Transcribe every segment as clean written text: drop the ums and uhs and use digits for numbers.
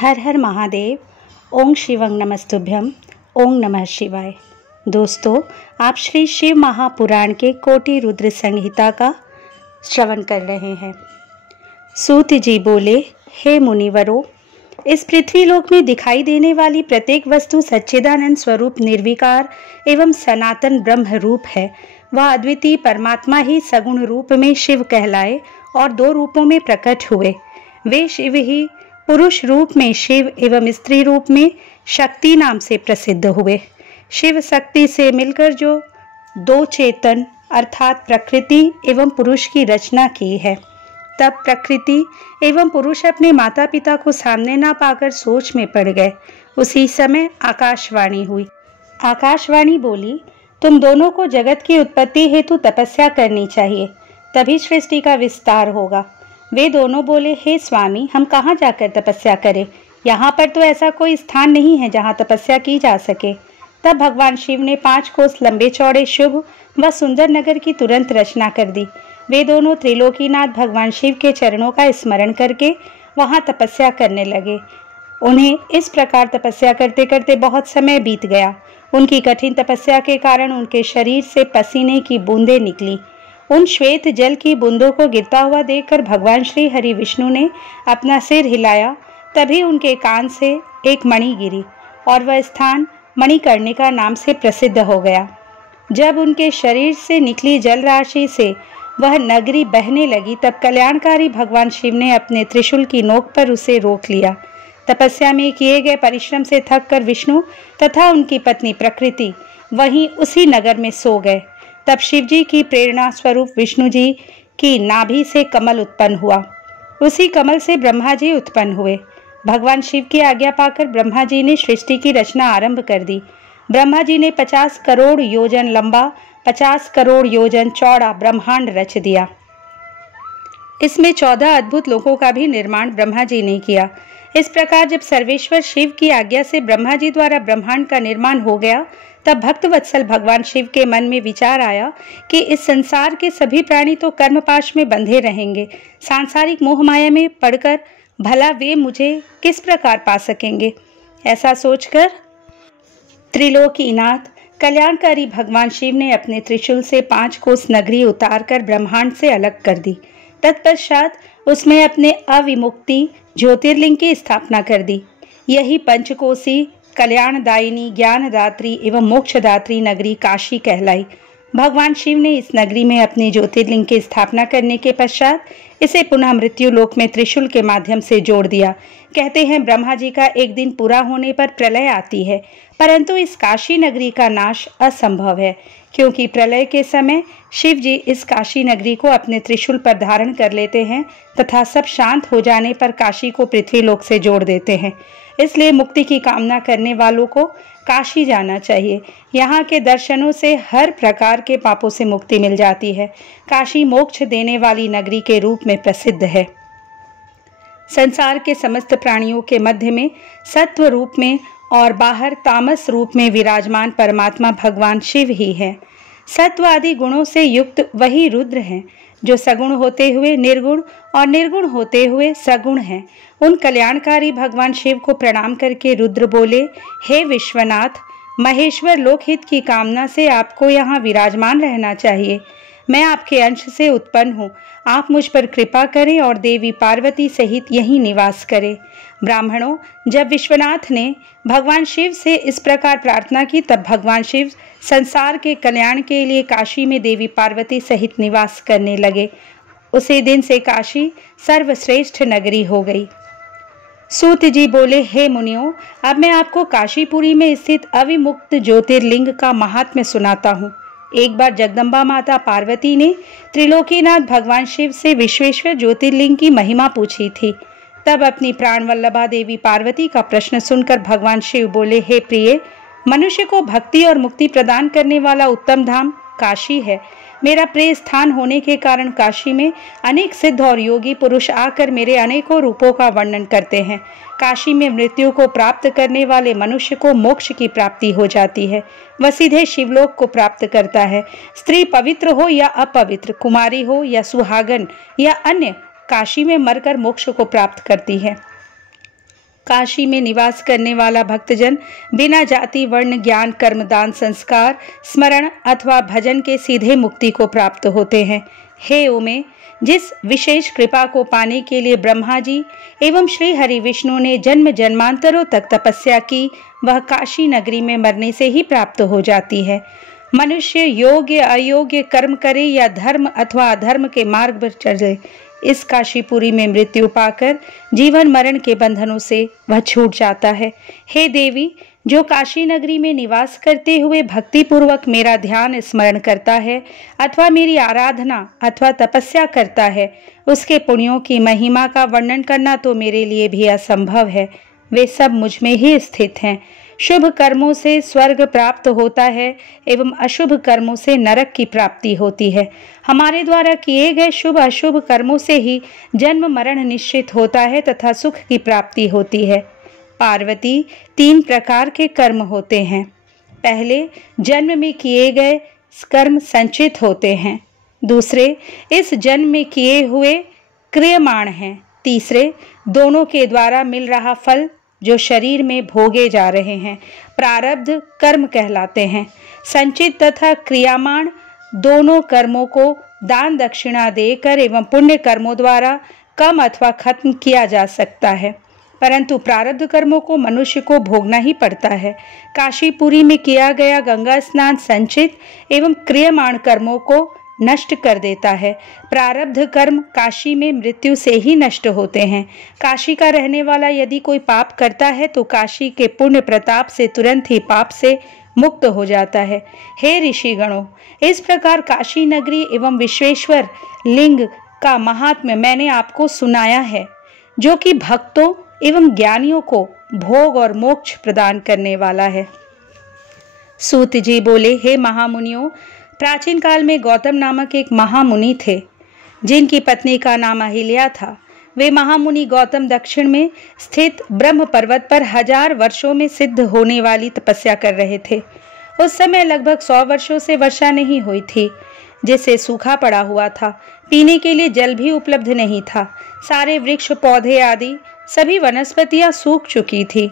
हर हर महादेव। ओम शिवं नमस्तुभ्यम। ओम नमः शिवाय। दोस्तों, आप श्री शिव महापुराण के कोटि रुद्र संहिता का श्रवण कर रहे हैं। सूत जी बोले, हे मुनिवरों, इस पृथ्वीलोक में दिखाई देने वाली प्रत्येक वस्तु सच्चिदानंद स्वरूप निर्विकार एवं सनातन ब्रह्म रूप है। वह अद्वितीय परमात्मा ही सगुण रूप में शिव कहलाए और दो रूपों में प्रकट हुए। वे शिव ही पुरुष रूप में शिव एवं स्त्री रूप में शक्ति नाम से प्रसिद्ध हुए। शिव शक्ति से मिलकर जो दो चेतन अर्थात प्रकृति एवं पुरुष की रचना की है, तब प्रकृति एवं पुरुष अपने माता पिता को सामने ना पाकर सोच में पड़ गए। उसी समय आकाशवाणी हुई। आकाशवाणी बोली, तुम दोनों को जगत की उत्पत्ति हेतु तपस्या करनी चाहिए, तभी सृष्टि का विस्तार होगा। वे दोनों बोले, हे स्वामी, हम कहाँ जाकर तपस्या करें? यहाँ पर तो ऐसा कोई स्थान नहीं है जहाँ तपस्या की जा सके। तब भगवान शिव ने 5 कोस लंबे चौड़े शुभ व सुंदर नगर की तुरंत रचना कर दी। वे दोनों त्रिलोकीनाथ भगवान शिव के चरणों का स्मरण करके वहाँ तपस्या करने लगे। उन्हें इस प्रकार तपस्या करते करते बहुत समय बीत गया। उनकी कठिन तपस्या के कारण उनके शरीर से पसीने की बूंदें निकली। उन श्वेत जल की बूंदों को गिरता हुआ देखकर भगवान श्री हरि विष्णु ने अपना सिर हिलाया। तभी उनके कान से एक मणि गिरी और वह स्थान मणिकर्णिका नाम से प्रसिद्ध हो गया। जब उनके शरीर से निकली जल राशि से वह नगरी बहने लगी, तब कल्याणकारी भगवान शिव ने अपने त्रिशूल की नोक पर उसे रोक लिया। तपस्या में किए गए परिश्रम से थक कर विष्णु तथा उनकी पत्नी प्रकृति वहीं उसी नगर में सो गए। तब शिव जी की प्रेरणा स्वरूप विष्णु जी की नाभि से कमल उत्पन्न हुआ। उसी कमल से ब्रह्मा जी उत्पन्न हुए। भगवान शिव की आज्ञा पाकर ब्रह्मा जी ने सृष्टि की रचना आरंभ कर दी। ब्रह्मा जी ने 50 करोड़ योजन लंबा 50 करोड़ योजन चौड़ा ब्रह्मांड रच दिया। इसमें 14 अद्भुत लोकों का भी निर्माण ब्रह्मा जी ने किया। इस प्रकार जब सर्वेश्वर शिव की आज्ञा से ब्रह्मा जी द्वारा ब्रह्मांड का निर्माण हो गया, तब भक्त वत्सल भगवान शिव के मन में विचार आया कि इस संसार के सभी प्राणी तो कर्मपाश में बंधे रहेंगे। सांसारिक मोह माया में पड़कर भला वे मुझे किस प्रकार पा सकेंगे। ऐसा सोचकर त्रिलोकीनाथ कल्याणकारी भगवान शिव ने अपने त्रिशूल से 5 कोस नगरी उतारकर ब्रह्मांड से अलग कर दी। तत्पश्चात उसमें अपने अविमुक्ति ज्योतिर्लिंग की स्थापना कर दी। यही पंचकोसी कल्याणदायिनी ज्ञानदात्री एवं मोक्षदात्री नगरी काशी कहलाई। भगवान शिव ने इस नगरी में अपने ज्योतिर्लिंग की स्थापना करने के पश्चात इसे पुनः मृत्यु लोक में त्रिशूल के माध्यम से जोड़ दिया। कहते हैं ब्रह्मा जी का एक दिन पूरा होने पर प्रलय आती है, परंतु इस काशी नगरी का नाश असंभव है, क्योंकि प्रलय के समय शिव जी इस काशी नगरी को अपने त्रिशूल पर धारण कर लेते हैं तथा सब शांत हो जाने पर काशी को पृथ्वी लोक से जोड़ देते हैं। इसलिए मुक्ति की कामना करने वालों को काशी जाना चाहिए। यहाँ के दर्शनों से हर प्रकार के पापों से मुक्ति मिल जाती है। काशी मोक्ष देने वाली नगरी के रूप में प्रसिद्ध है। संसार के समस्त प्राणियों के मध्य में सत्व रूप में और बाहर तामस रूप में विराजमान परमात्मा भगवान शिव ही है। सत्व आदि गुणों से युक्त वही रुद्र हैं, जो सगुण होते हुए निर्गुण और निर्गुण होते हुए सगुण हैं। उन कल्याणकारी भगवान शिव को प्रणाम करके रुद्र बोले, हे विश्वनाथ, महेश्वर लोकहित की कामना से आपको यहाँ विराजमान रहना चाहिए। मैं आपके अंश से उत्पन्न हूँ। आप मुझ पर कृपा करें और देवी पार्वती सहित यहीं निवास करें। ब्राह्मणों, जब विश्वनाथ ने भगवान शिव से इस प्रकार प्रार्थना की, तब भगवान शिव संसार के कल्याण के लिए काशी में देवी पार्वती सहित निवास करने लगे। उसी दिन से काशी सर्वश्रेष्ठ नगरी हो गई। सूत जी बोले, हे मुनियों, अब मैं आपको काशीपुरी में स्थित अविमुक्त ज्योतिर्लिंग का महात्म्य सुनाता हूँ। एक बार जगदम्बा माता पार्वती ने त्रिलोकीनाथ भगवान शिव से विश्वेश्वर ज्योतिर्लिंग की महिमा पूछी थी। तब अपनी प्राण वल्लभा देवी पार्वती का प्रश्न सुनकर भगवान शिव बोले, हे प्रिय, मनुष्य को भक्ति और मुक्ति प्रदान करने वाला उत्तम धाम काशी है। मेरा प्रिय स्थान होने के कारण काशी में अनेक सिद्ध और योगी पुरुष आकर मेरे अनेकों रूपों का वर्णन करते हैं। काशी में मृत्यु को प्राप्त करने वाले मनुष्य को मोक्ष की प्राप्ति हो जाती है। वह सीधे शिवलोक को प्राप्त करता है। स्त्री पवित्र हो या अपवित्र, कुमारी हो या सुहागन या अन्य, काशी में मरकर मोक्ष को प्राप्त करती है। काशी में निवास करने वाला भक्तजन बिना जाति वर्ण ज्ञान कर्म दान संस्कार स्मरण अथवा भजन के सीधे मुक्ति को प्राप्त होते हैं। हे उमे, जिस विशेष कृपा को पाने के लिए ब्रह्मा जी एवं श्री हरि विष्णु ने जन्म जन्मांतरों तक तपस्या की, वह काशी नगरी में मरने से ही प्राप्त हो जाती है। मनुष्य योग्य अयोग्य कर्म करे या धर्म अथवा अधर्म के मार्ग पर चले, इस काशीपुरी में मृत्यु पाकर जीवन मरण के बंधनों से वह छूट जाता है। हे देवी, जो काशी नगरी में निवास करते हुए भक्ति पूर्वक मेरा ध्यान स्मरण करता है अथवा मेरी आराधना अथवा तपस्या करता है, उसके पुण्यों की महिमा का वर्णन करना तो मेरे लिए भी असंभव है। वे सब मुझ में ही स्थित हैं। शुभ कर्मों से स्वर्ग प्राप्त होता है एवं अशुभ कर्मों से नरक की प्राप्ति होती है। हमारे द्वारा किए गए शुभ अशुभ कर्मों से ही जन्म मरण निश्चित होता है तथा सुख की प्राप्ति होती है। पार्वती, 3 प्रकार के कर्म होते हैं। पहले, जन्म में किए गए कर्म संचित होते हैं। दूसरे, इस जन्म में किए हुए क्रियमाण हैं। तीसरे, दोनों के द्वारा मिल रहा फल जो शरीर में भोगे जा रहे हैं, प्रारब्ध कर्म कहलाते हैं। संचित तथा क्रियामाण दोनों कर्मों को दान दक्षिणा देकर एवं पुण्य कर्मों द्वारा कम अथवा खत्म किया जा सकता है, परंतु प्रारब्ध कर्मों को मनुष्य को भोगना ही पड़ता है। काशीपुरी में किया गया गंगा स्नान संचित एवं क्रियमाण कर्मों को नष्ट कर देता है। प्रारब्ध कर्म काशी में मृत्यु से ही नष्ट होते हैं। काशी का रहने वाला यदि कोई पाप करता है तो काशी के पुण्य प्रताप से तुरंत ही पाप से मुक्त हो जाता है। हे ऋषिगणों, इस प्रकार काशी नगरी एवं विश्वेश्वर लिंग का महात्म्य मैंने आपको सुनाया है, जो कि भक्तों एवं ज्ञानियों को भोग और मोक्ष प्रदान करने वाला है। सूत जी बोले, हे महामुनियों, प्राचीन काल में गौतम नामक एक महामुनि थे, जिनकी पत्नी का नाम अहिल्या था। वे महामुनि गौतम दक्षिण में स्थित ब्रह्म पर्वत पर 1000 वर्षों में सिद्ध होने वाली तपस्या कर रहे थे। उस समय लगभग 100 वर्षों से वर्षा नहीं हुई थी, जिससे सूखा पड़ा हुआ था। पीने के लिए जल भी उपलब्ध नहीं था। सारे वृक्ष पौधे आदि सभी वनस्पतियां सूख चुकी थी।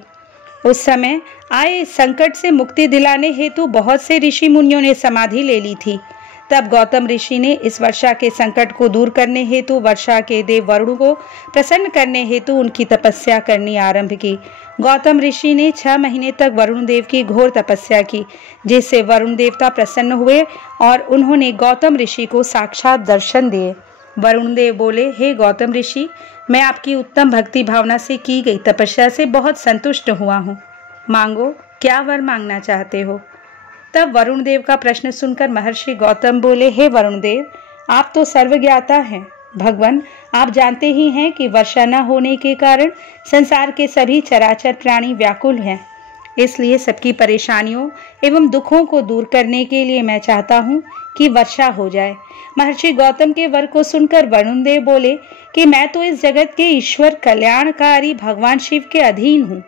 उस समय आए संकट से मुक्ति दिलाने हेतु बहुत से ऋषि मुनियों ने समाधि ले ली थी। तब गौतम ऋषि ने इस वर्षा के संकट को दूर करने हेतु वर्षा के देव वरुण को प्रसन्न करने हेतु उनकी तपस्या करनी आरंभ की। गौतम ऋषि ने 6 महीने तक वरुण देव की घोर तपस्या की, जिससे वरुण देवता प्रसन्न हुए और उन्होंने गौतम ऋषि को साक्षात दर्शन दिए। वरुण देव बोले, हे गौतम ऋषि, मैं आपकी उत्तम भक्ति भावना से की गई तपस्या से बहुत संतुष्ट हुआ हूँ। मांगो, क्या वर मांगना चाहते हो? तब वरुण देव का प्रश्न सुनकर महर्षि गौतम बोले, हे वरुण देव, आप तो सर्वज्ञाता हैं। भगवान, आप जानते ही हैं कि वर्षा न होने के कारण संसार के सभी चराचर प्राणी व्याकुल हैं। इसलिए सबकी परेशानियों एवं दुखों को दूर करने के लिए मैं चाहता हूँ कि वर्षा हो जाए। महर्षि गौतम के वर को सुनकर वरुण देव बोले कि मैं तो इस जगत के ईश्वर कल्याणकारी भगवान शिव के अधीन हूँ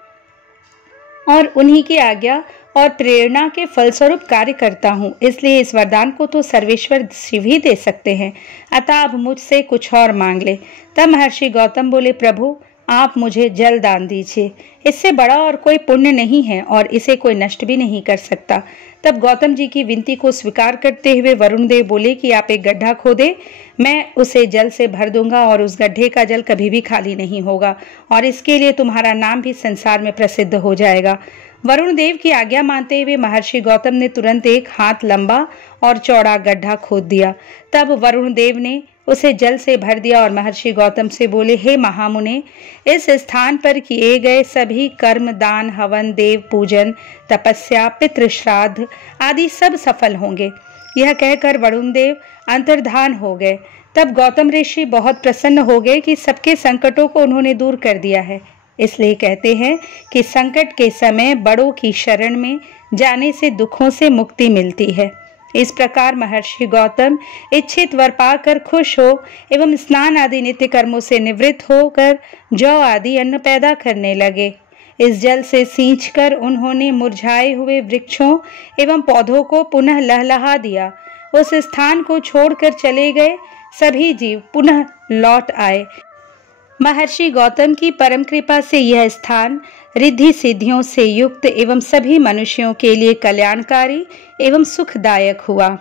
और उन्हीं की आज्ञा और प्रेरणा के फलस्वरूप कार्य करता हूँ, इसलिए इस वरदान को तो सर्वेश्वर शिव ही दे सकते हैं। अतः अब मुझसे कुछ और मांग ले। तब महर्षि गौतम बोले, प्रभु, आप मुझे जल दान दीजिए। इससे बड़ा और कोई पुण्य नहीं है और इसे कोई नष्ट भी नहीं कर सकता। तब गौतम जी की विनती को स्वीकार करते हुए वरुण देव बोले कि आप एक गड्ढा खोदे, मैं उसे जल से भर दूंगा और उस गड्ढे का जल कभी भी खाली नहीं होगा और इसके लिए तुम्हारा नाम भी संसार में प्रसिद्ध हो जाएगा। वरुण देव की आज्ञा मानते हुए महर्षि गौतम ने तुरंत एक हाथ लंबा और चौड़ा गड्ढा खोद दिया। तब वरुण देव ने उसे जल से भर दिया और महर्षि गौतम से बोले, हे महामुने, इस स्थान पर किए गए सभी कर्म, दान, हवन, देव पूजन, तपस्या, पितृ श्राद्ध आदि सब सफल होंगे। यह कहकर वरुण देव अंतर्धान हो गए। तब गौतम ऋषि बहुत प्रसन्न हो गए कि सबके संकटों को उन्होंने दूर कर दिया है। इसलिए कहते हैं कि संकट के समय बड़ों की शरण में जाने से दुखों से मुक्ति मिलती है। इस प्रकार महर्षि गौतम इच्छित वर पाकर खुश हो एवं स्नान आदि नित्य कर्मों से निवृत्त होकर जौ आदि अन्न पैदा करने लगे। इस जल से सींचकर उन्होंने मुरझाए हुए वृक्षों एवं पौधों को पुनः लहलहा दिया। उस स्थान को छोड़कर चले गए सभी जीव पुनः लौट आए। महर्षि गौतम की परम कृपा से यह स्थान रिद्धि सिद्धियों से युक्त एवं सभी मनुष्यों के लिए कल्याणकारी एवं सुखदायक हुआ।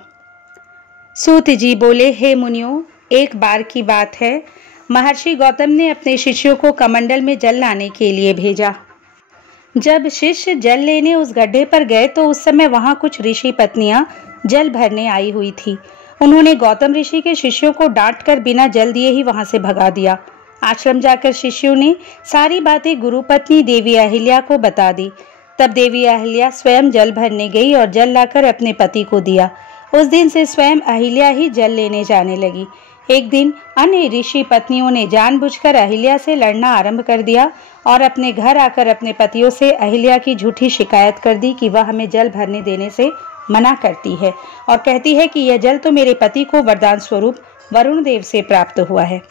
सूत जी बोले, हे मुनियों, एक बार की बात है, महर्षि गौतम ने अपने शिष्यों को कमंडल में जल लाने के लिए भेजा। जब शिष्य जल लेने उस गड्ढे पर गए तो उस समय वहां कुछ ऋषि पत्नियां जल भरने आई हुई थी। उन्होंने गौतम ऋषि के शिष्यों को डांट कर बिना जल दिए ही वहां से भगा दिया। आश्रम जाकर शिष्यों ने सारी बातें गुरु पत्नी देवी अहिल्या को बता दी। तब देवी अहिल्या स्वयं जल भरने गई और जल लाकर अपने पति को दिया। उस दिन से स्वयं अहिल्या ही जल लेने जाने लगी। एक दिन अन्य ऋषि पत्नियों ने जानबूझकर अहिल्या से लड़ना आरंभ कर दिया और अपने घर आकर अपने पतियों से अहिल्या की झूठी शिकायत कर दी कि वह हमें जल भरने देने से मना करती है और कहती है कि यह जल तो मेरे पति को वरदान स्वरूप वरुण देव से प्राप्त हुआ है।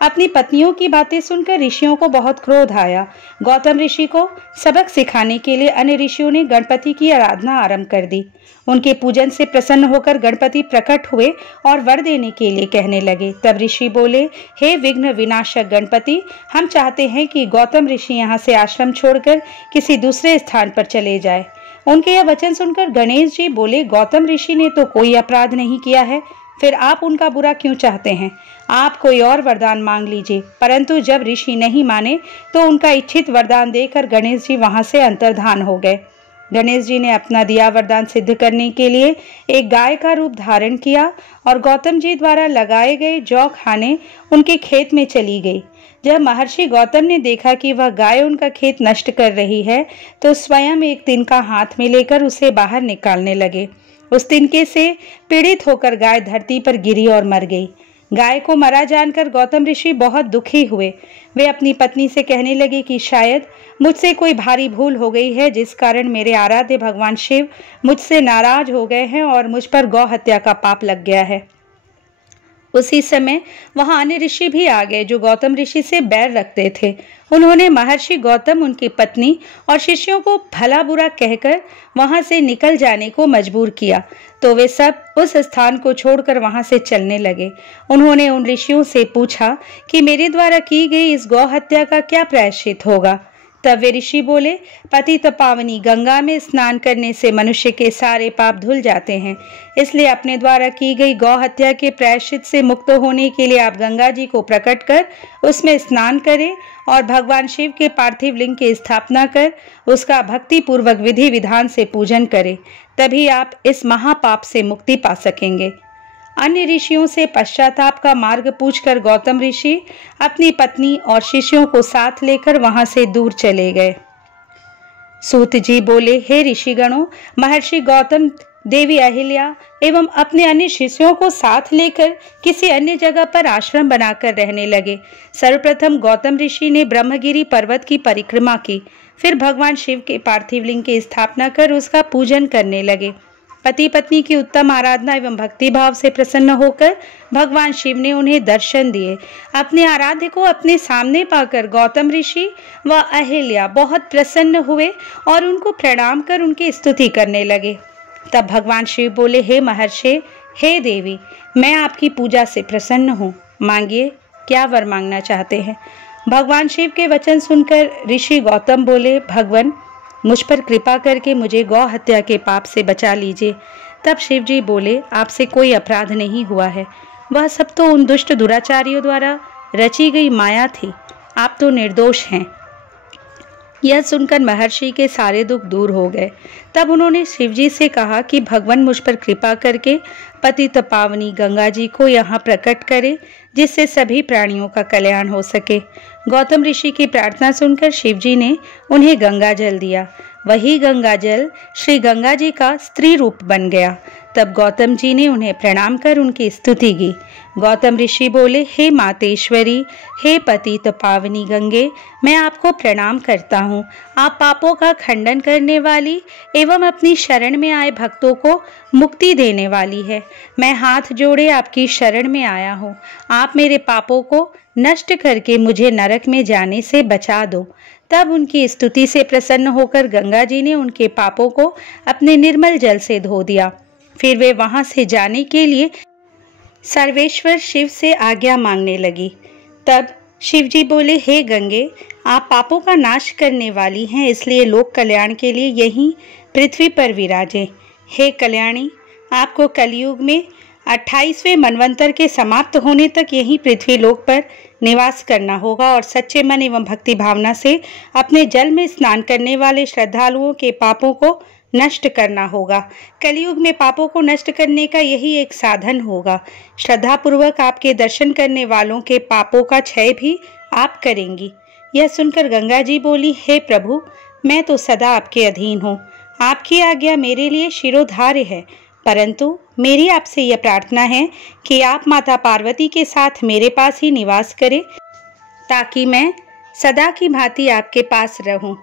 अपनी पत्नियों की बातें सुनकर ऋषियों को बहुत क्रोध आया। गौतम ऋषि को सबक सिखाने के लिए अन्य ऋषियों ने गणपति की आराधना आरंभ कर दी। उनके पूजन से प्रसन्न होकर गणपति प्रकट हुए और वर देने के लिए कहने लगे। तब ऋषि बोले, हे विघ्न विनाशक गणपति, हम चाहते हैं कि गौतम ऋषि यहाँ से आश्रम छोड़कर किसी दूसरे स्थान पर चले जाए। उनके यह वचन सुनकर गणेश जी बोले, गौतम ऋषि ने तो कोई अपराध नहीं किया है, फिर आप उनका बुरा क्यों चाहते हैं? आप कोई और वरदान मांग लीजिए। परंतु जब ऋषि नहीं माने तो उनका इच्छित वरदान देकर गणेश जी वहां से अंतर्धान हो गए। गणेश जी ने अपना दिया वरदान सिद्ध करने के लिए एक गाय का रूप धारण किया और गौतम जी द्वारा लगाए गए जौ खाने उनके खेत में चली गई। जब महर्षि गौतम ने देखा कि वह गाय उनका खेत नष्ट कर रही है तो स्वयं एक तिनका हाथ में लेकर उसे बाहर निकालने लगे। उस तिनके से पीड़ित होकर गाय धरती पर गिरी और मर गई। गाय को मरा जानकर गौतम ऋषि बहुत दुखी हुए। वे अपनी पत्नी से कहने लगे कि शायद मुझसे कोई भारी भूल हो गई है, जिस कारण मेरे आराध्य भगवान शिव मुझसे नाराज हो गए हैं और मुझ पर गौ हत्या का पाप लग गया है। उसी समय वहां अन्य ऋषि भी आ गए जो गौतम ऋषि से बैर रखते थे। उन्होंने महर्षि गौतम, उनकी पत्नी और शिष्यों को भला बुरा कहकर वहां से निकल जाने को मजबूर किया, तो वे सब उस स्थान को छोड़कर वहां से चलने लगे। उन्होंने उन ऋषियों से पूछा कि मेरे द्वारा की गई इस गौ हत्या का क्या प्रायश्चित होगा। तब वे ऋषि बोले, पतित पावनी गंगा में स्नान करने से मनुष्य के सारे पाप धुल जाते हैं, इसलिए अपने द्वारा की गई गौ हत्या के प्रायश्चित से मुक्त होने के लिए आप गंगा जी को प्रकट कर उसमें स्नान करें और भगवान शिव के पार्थिव लिंग की स्थापना कर उसका भक्ति पूर्वक विधि विधान से पूजन करें, तभी आप इस महापाप से मुक्ति पा सकेंगे। अन्य ऋषियों से पश्चाताप का मार्ग पूछकर गौतम ऋषि अपनी पत्नी और शिष्यों को साथ लेकर वहां से दूर चले गए। सूत जी बोले, हे ऋषिगणों, महर्षि गौतम देवी अहिल्या एवं अपने अन्य शिष्यों को साथ लेकर किसी अन्य जगह पर आश्रम बनाकर रहने लगे। सर्वप्रथम गौतम ऋषि ने ब्रह्मगिरी पर्वत की परिक्रमा की, फिर भगवान शिव के पार्थिव लिंग की स्थापना कर उसका पूजन करने लगे। पति पत्नी की उत्तम आराधना एवं भक्ति भाव से प्रसन्न होकर भगवान शिव ने उन्हें दर्शन दिए। अपने आराध्य को अपने सामने पाकर गौतम ऋषि व अहिल्या बहुत प्रसन्न हुए और उनको प्रणाम कर उनकी स्तुति करने लगे। तब भगवान शिव बोले, हे महर्षि, हे देवी, मैं आपकी पूजा से प्रसन्न हूँ, मांगिए क्या वर मांगना चाहते हैं। भगवान शिव के वचन सुनकर ऋषि गौतम बोले, भगवान, मुझ पर कृपा करके मुझे गौ हत्या के पाप से बचा लीजिए। तब शिव जी बोले, आपसे कोई अपराध नहीं हुआ है, वह सब तो उन दुष्ट दुराचारियों द्वारा रची गई माया थी, आप तो निर्दोष हैं। यह सुनकर महर्षि के सारे दुख दूर हो गए। तब उन्होंने शिवजी से कहा कि भगवान मुझ पर कृपा करके पतित पावनी गंगा जी को यहाँ प्रकट करें, जिससे सभी प्राणियों का कल्याण हो सके। गौतम ऋषि की प्रार्थना सुनकर शिवजी ने उन्हें गंगा जल दिया। वही गंगा जल श्री गंगा जी का स्त्री रूप बन गया। तब गौतम जी ने उन्हें प्रणाम कर उनकी स्तुति की। गौतम ऋषि बोले, हे मातेश्वरी, हे पतित पावनी गंगे, मैं आपको प्रणाम करता हूँ। आप पापों का खंडन करने वाली एवं अपनी शरण में आए भक्तों को मुक्ति देने वाली है। मैं हाथ जोड़े आपकी शरण में आया हूँ। आप मेरे पापों को नष्ट करके मुझे नरक में जाने से बचा दो। तब उनकी स्तुति से प्रसन्न होकर गंगा जी ने उनके पापों को अपने निर्मल जल से धो दिया। फिर वे वहां से जाने के लिए सर्वेश्वर शिव से आज्ञा मांगने लगी। तब शिव जी बोले, हे गंगे, आप पापों का नाश करने वाली हैं, इसलिए लोक कल्याण के लिए यहीं पृथ्वी पर विराजें। हे कल्याणी, आपको कलयुग में 28वें मनवंतर के समाप्त होने तक यहीं पृथ्वी लोक पर निवास करना होगा और सच्चे मन एवं भक्ति भावना से अपने जल में स्नान करने वाले श्रद्धालुओं के पापों को नष्ट करना होगा। कलयुग में पापों को नष्ट करने का यही एक साधन होगा। श्रद्धापूर्वक आपके दर्शन करने वालों के पापों का क्षय भी आप करेंगी। यह सुनकर गंगा जी बोली, हे प्रभु, मैं तो सदा आपके अधीन हूँ। आपकी आज्ञा मेरे लिए शिरोधार्य है, परंतु मेरी आपसे यह प्रार्थना है कि आप माता पार्वती के साथ मेरे पास ही निवास करें, ताकि मैं सदा की भांति आपके पास रहूं,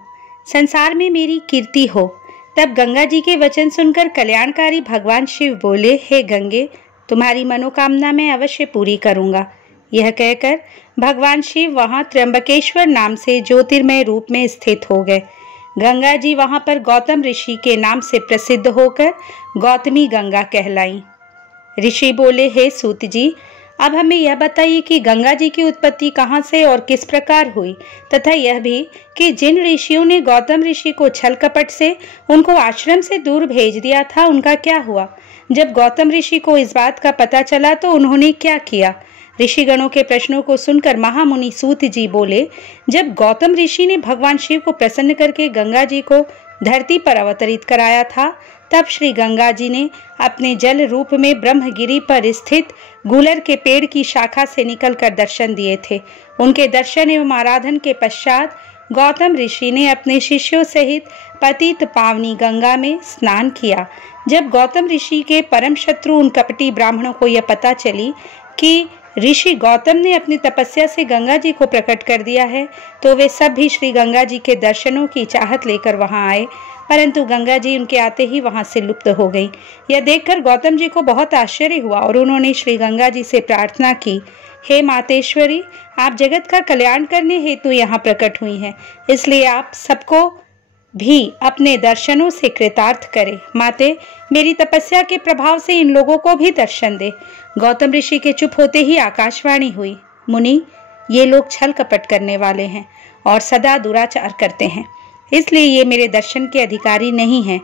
संसार में मेरी कीर्ति हो। तब गंगा जी के वचन सुनकर कल्याणकारी भगवान शिव बोले, हे गंगे, तुम्हारी मनोकामना मैं अवश्य पूरी करूंगा। यह कहकर भगवान शिव वहां त्र्यंबकेश्वर नाम से ज्योतिर्मय रूप में स्थित हो गए। गंगा जी वहां पर गौतम ऋषि के नाम से प्रसिद्ध होकर गौतमी गंगा कहलाई। ऋषि बोले, हे सूत जी, अब हमें यह बताइए कि गंगा जी की उत्पत्ति कहाँ से और किस प्रकार हुई, तथा यह भी कि जिन ऋषियों ने गौतम ऋषि को छल कपट से उनको आश्रम से दूर भेज दिया था, उनका क्या हुआ। जब गौतम ऋषि को इस बात का पता चला तो उन्होंने क्या किया। ऋषिगणों के प्रश्नों को सुनकर महामुनि सूत जी बोले, जब गौतम ऋषि ने भगवान शिव को प्रसन्न करके गंगा जी को धरती पर अवतरित कराया था, तब श्री गंगा जी ने अपने जल रूप में ब्रह्मगिरी पर स्थित गुलर के पेड़ की शाखा से निकलकर दर्शन दिए थे। उनके दर्शन एवं आराधन के पश्चात गौतम ऋषि ने अपने शिष्यों सहित पतित पावनी गंगा में स्नान किया। जब गौतम ऋषि के परम शत्रु उन कपटी ब्राह्मणों को यह पता चली कि ऋषि गौतम ने अपनी तपस्या से गंगा जी को प्रकट कर दिया है, तो वे सब भी श्री गंगा जी के दर्शनों की चाहत लेकर वहां आए, परंतु गंगा जी उनके आते ही वहां से लुप्त हो गई। यह देखकर गौतम जी को बहुत आश्चर्य हुआ और उन्होंने श्री गंगा जी से प्रार्थना की, हे मातेश्वरी, आप जगत का कल्याण करने हेतु यहाँ प्रकट हुई हैं, इसलिए आप सबको भी अपने दर्शनों से कृतार्थ करे। माते, मेरी तपस्या के प्रभाव से इन लोगों को भी दर्शन दे। गौतम ऋषि के चुप होते ही आकाशवाणी हुई, मुनि, ये लोग छल कपट करने वाले हैं और सदा दुराचार करते हैं, इसलिए ये मेरे दर्शन के अधिकारी नहीं हैं।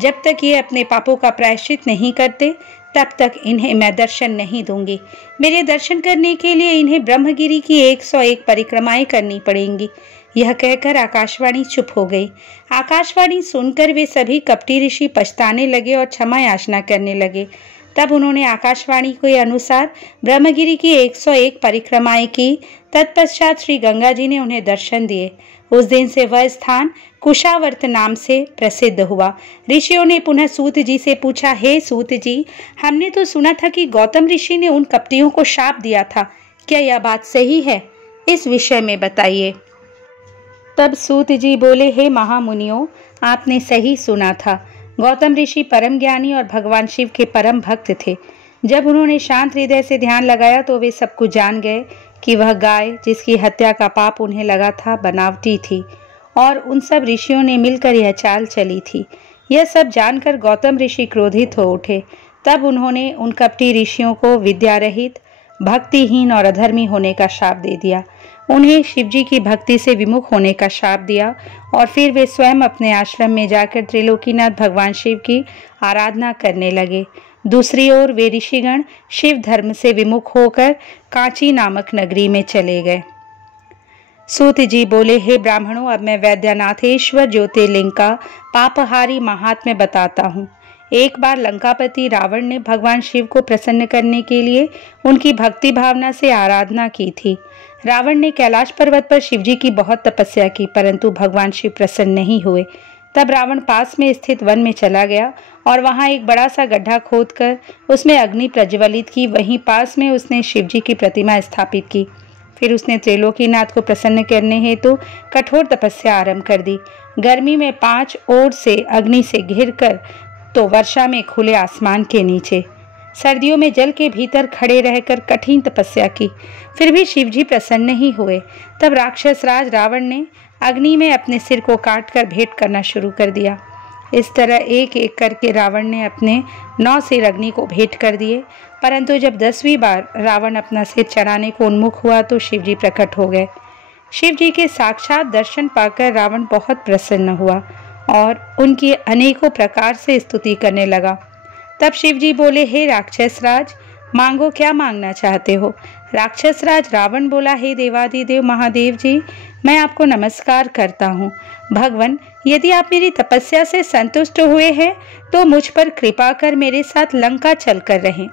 जब तक ये अपने पापों का प्रायश्चित नहीं करते, तब तक इन्हें मैं दर्शन नहीं दूंगी। मेरे दर्शन करने के लिए इन्हें ब्रह्मगिरी की 101 परिक्रमाएं करनी पड़ेंगी। यह कहकर आकाशवाणी चुप हो गई। आकाशवाणी सुनकर वे सभी कपटी ऋषि पछताने लगे और क्षमा याचना करने लगे। तब उन्होंने आकाशवाणी के अनुसार ब्रह्मगिरी की 101 परिक्रमाएं की। तत्पश्चात श्री गंगा जी ने उन्हें दर्शन दिए। उस दिन से वह स्थान कुशावर्त नाम से प्रसिद्ध हुआ। ऋषियों ने पुनः सूत जी से पूछा, हे सूत जी, हमने तो सुना था कि गौतम ऋषि ने उन कपटियों को शाप दिया था, क्या यह बात सही है? इस विषय में बताइए। तब सूत जी बोले, हे महामुनियों, आपने सही सुना था। गौतम ऋषि परम ज्ञानी और भगवान शिव के परम भक्त थे। जब उन्होंने शांत हृदय से ध्यान लगाया तो वे सब कुछ जान गए कि वह गाय जिसकी हत्या का पाप उन्हें लगा था बनावटी थी और उन सब ऋषियों ने मिलकर यह चाल चली थी। यह सब जानकर गौतम ऋषि क्रोधित हो उठे। तब उन्होंने उन कपटी ऋषियों को विद्यारहित, भक्तिहीन और अधर्मी होने का शाप दे दिया। उन्हें शिवजी की भक्ति से विमुख होने का शाप दिया और फिर वे स्वयं अपने आश्रम में जाकर त्रिलोकीनाथ भगवान शिव की आराधना करने लगे। दूसरी ओर वे ऋषिगण शिव धर्म से विमुख होकर कांची नामक नगरी में चले गए। सूत जी बोले, हे ब्राह्मणों, अब मैं वैद्यनाथेश्वर ज्योतिर्लिंग का पापहारी महात्म्य बताता हूँ। एक बार लंकापति रावण ने भगवान शिव को प्रसन्न करने के लिए उनकी भक्ति भावना से आराधना की थी। रावण ने कैलाश पर्वत पर शिवजी की बहुत तपस्या की, परंतु भगवान शिव प्रसन्न नहीं हुए। तब रावण पास में स्थित वन में चला गया और वहां एक बड़ा सा गड्ढा खोदकर उसमें अग्नि प्रज्वलित की। वहीं पास में उसने शिवजी की प्रतिमा स्थापित की। फिर उसने त्रिलोकीनाथ को प्रसन्न करने हेतु कठोर तपस्या आरंभ कर दी। गर्मी में 5 ओर से अग्नि से घिरकर, तो वर्षा में खुले आसमान के नीचे, सर्दियों में जल के भीतर खड़े रहकर कठिन तपस्या की। फिर भी शिवजी प्रसन्न नहीं हुए। तब राक्षस राज रावण ने अग्नि में अपने सिर को काटकर भेंट करना शुरू कर दिया। इस तरह एक एक करके रावण ने अपने 9 सिर अग्नि को भेंट कर दिए, परंतु जब 10वीं बार रावण अपना सिर चढ़ाने को उन्मुख हुआ तो शिवजी प्रकट हो गए। शिवजी के साक्षात दर्शन पाकर रावण बहुत प्रसन्न हुआ और उनकी अनेकों प्रकार से स्तुति करने लगा। तब शिवजी बोले, हे राक्षस राज, मांगो, क्या मांगना चाहते हो? राक्षस राज रावण बोला, हे देवादिदेव महादेव जी, मैं आपको नमस्कार करता हूँ। भगवान, यदि आप मेरी तपस्या से संतुष्ट हुए हैं तो मुझ पर कृपा कर मेरे साथ लंका चलकर रहें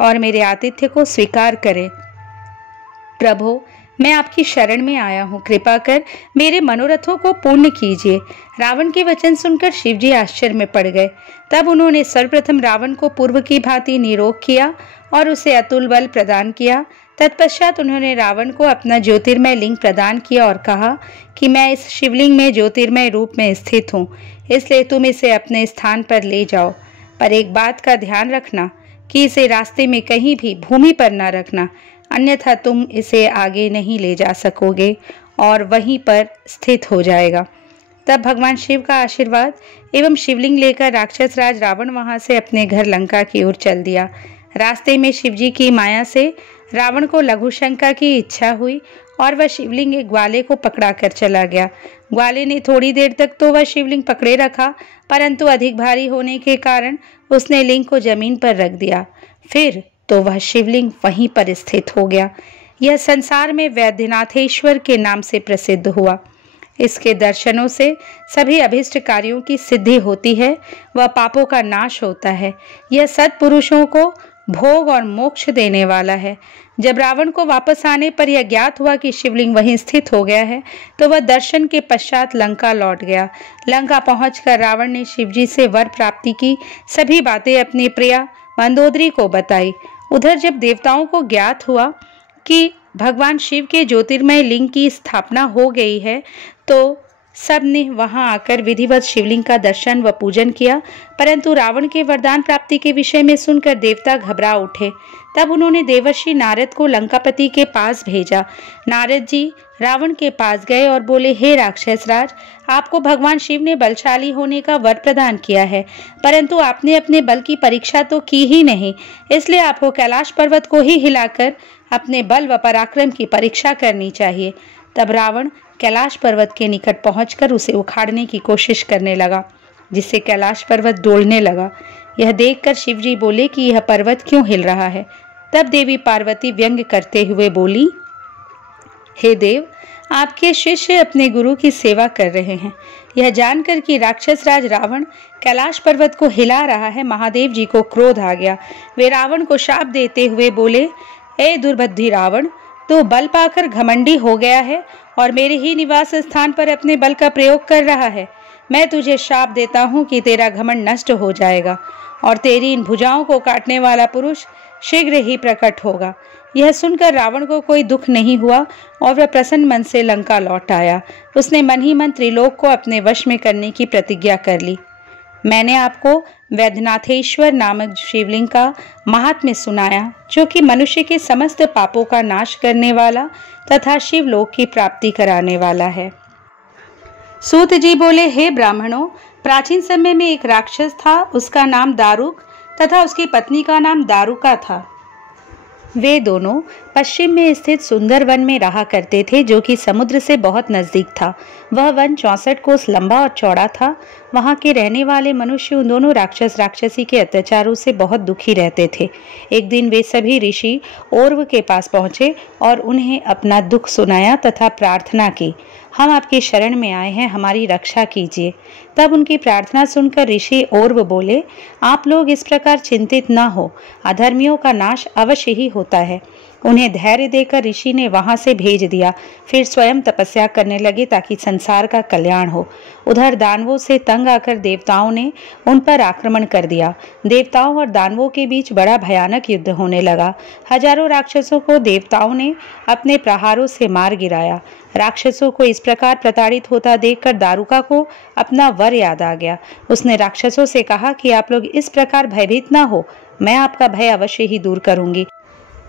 और मेरे आतिथ्य को स्वीकार करें। प्रभु, मैं आपकी शरण में आया हूँ, कृपा कर मेरे मनोरथों को पूर्ण कीजिए। रावण के वचन सुनकर शिवजी आश्चर्य में पड़ गए। तब उन्होंने सर्वप्रथम रावण को पूर्व की भांति निरोग किया और उसे अतुल बल प्रदान किया। तत्पश्चात उन्होंने रावण को अपना ज्योतिर्मय लिंग प्रदान किया और कहा कि मैं इस शिवलिंग में ज्योतिर्मय रूप में स्थित हूँ, इसलिए तुम इसे अपने स्थान पर ले जाओ। पर एक बात का ध्यान रखना कि इसे रास्ते में कहीं भी भूमि पर न रखना, अन्यथा तुम इसे आगे नहीं ले जा सकोगे और वहीं पर स्थित हो जाएगा। तब भगवान शिव का आशीर्वाद एवं शिवलिंग लेकर राक्षस राज रावण वहां से अपने घर लंका की ओर चल दिया। रास्ते में शिवजी की माया से रावण को लघुशंका की इच्छा हुई और वह शिवलिंग एक ग्वाले को पकड़ा कर चला गया। ग्वाले ने थोड़ी देर तक तो वह शिवलिंग पकड़े रखा, परंतु अधिक भारी होने के कारण उसने लिंग को जमीन पर रख दिया। फिर तो वह शिवलिंग वहीं पर स्थित हो गया। यह संसार में वैद्यनाथेश्वर के नाम से प्रसिद्ध हुआ। इसके दर्शनों से सभी अभिष्ट कार्यों की सिद्धि होती है, वह पापों का नाश होता है। यह सत्पुरुषों को भोग और मोक्ष देने वाला है। जब रावण को वापस आने पर यह ज्ञात हुआ कि शिवलिंग वहीं स्थित हो गया है तो वह दर्शन के पश्चात लंका लौट गया। लंका पहुंचकर रावण ने शिवजी से वर प्राप्ति की सभी बातें अपनी प्रिया मंदोदरी को बताई। उधर जब देवताओं को ज्ञात हुआ कि भगवान शिव के ज्योतिर्मय लिंग की स्थापना हो गई है तो सब ने वहां आकर विधिवत शिवलिंग का दर्शन व पूजन किया, परंतु रावण के वरदान प्राप्ति के विषय में सुनकर देवता घबरा उठे। तब उन्होंने देवर्षि नारद को लंकापति के पास भेजा। नारद जी रावण के पास गए और बोले, हे राक्षस राज, आपको भगवान शिव ने बलशाली होने का वर प्रदान किया है, परंतु आपने अपने बल की परीक्षा तो की ही नहीं, इसलिए आपको कैलाश पर्वत को ही हिलाकर अपने बल व पराक्रम की परीक्षा करनी चाहिए। तब रावण कैलाश पर्वत के निकट पहुंचकर उसे उखाड़ने की कोशिश करने लगा, जिससे कैलाश पर्वत डोलने लगा। यह देखकर शिवजी बोले कि यह पर्वत क्यों हिल रहा है। तब देवी पार्वती व्यंग करते हुए बोली, हे देव, आपके शिष्य अपने गुरु की सेवा कर रहे हैं। यह जानकर कि राक्षस राज रावण कैलाश पर्वत को हिला रहा है, महादेव जी को क्रोध आ गया। वे रावण को शाप देते हुए बोले, ए दुर्बुद्धि रावण, तो बल पाकर घमंडी हो गया है और मेरे ही निवास स्थान पर अपने बल का प्रयोग कर रहा है। मैं तुझे शाप देता हूँ कि तेरा घमंड नष्ट हो जाएगा और तेरी इन भुजाओं को काटने वाला पुरुष शीघ्र ही प्रकट होगा। यह सुनकर रावण को कोई दुख नहीं हुआ और वह प्रसन्न मन से लंका लौट आया। उसने मन ही मन त्रिलोक को अपने वश में करने की प्रतिज्ञा कर ली। मैंने आपको वैद्यनाथेश्वर नामक शिवलिंग का महात्म्य सुनाया, जो कि मनुष्य के समस्त पापों का नाश करने वाला तथा शिवलोक की प्राप्ति कराने वाला है। सूत जी बोले, हे ब्राह्मणों, प्राचीन समय में एक राक्षस था, उसका नाम दारुक तथा उसकी पत्नी का नाम दारुका था। वे दोनों पश्चिम में स्थित सुंदर वन में रहा करते थे, जो कि समुद्र से बहुत नजदीक था। वह वन 64 कोस लंबा और चौड़ा था। वहां के रहने वाले मनुष्य उन दोनों राक्षस राक्षसी के अत्याचारों से बहुत दुखी रहते थे। एक दिन वे सभी ऋषि ओर्व के पास पहुंचे और उन्हें अपना दुख सुनाया तथा प्रार्थना की, हम आपकी शरण में आए हैं, हमारी रक्षा कीजिए। तब उनकी प्रार्थना सुनकर ऋषि ओर्व बोले, आप लोग इस प्रकार चिंतित न हो, अधर्मियों का नाश अवश्य ही होता है। उन्हें धैर्य देकर ऋषि ने वहां से भेज दिया। फिर स्वयं तपस्या करने लगे ताकि संसार का कल्याण हो। उधर दानवों से तंग आकर देवताओं ने उन पर आक्रमण कर दिया। देवताओं और दानवों के बीच बड़ा भयानक युद्ध होने लगा। हजारों राक्षसों को देवताओं ने अपने प्रहारों से मार गिराया। राक्षसों को इस प्रकार प्रताड़ित होता देखकर दारुका को अपना वर याद आ गया। उसने राक्षसों से कहा कि आप लोग इस प्रकार भयभीत ना हो, मैं आपका भय अवश्य ही दूर करूंगी।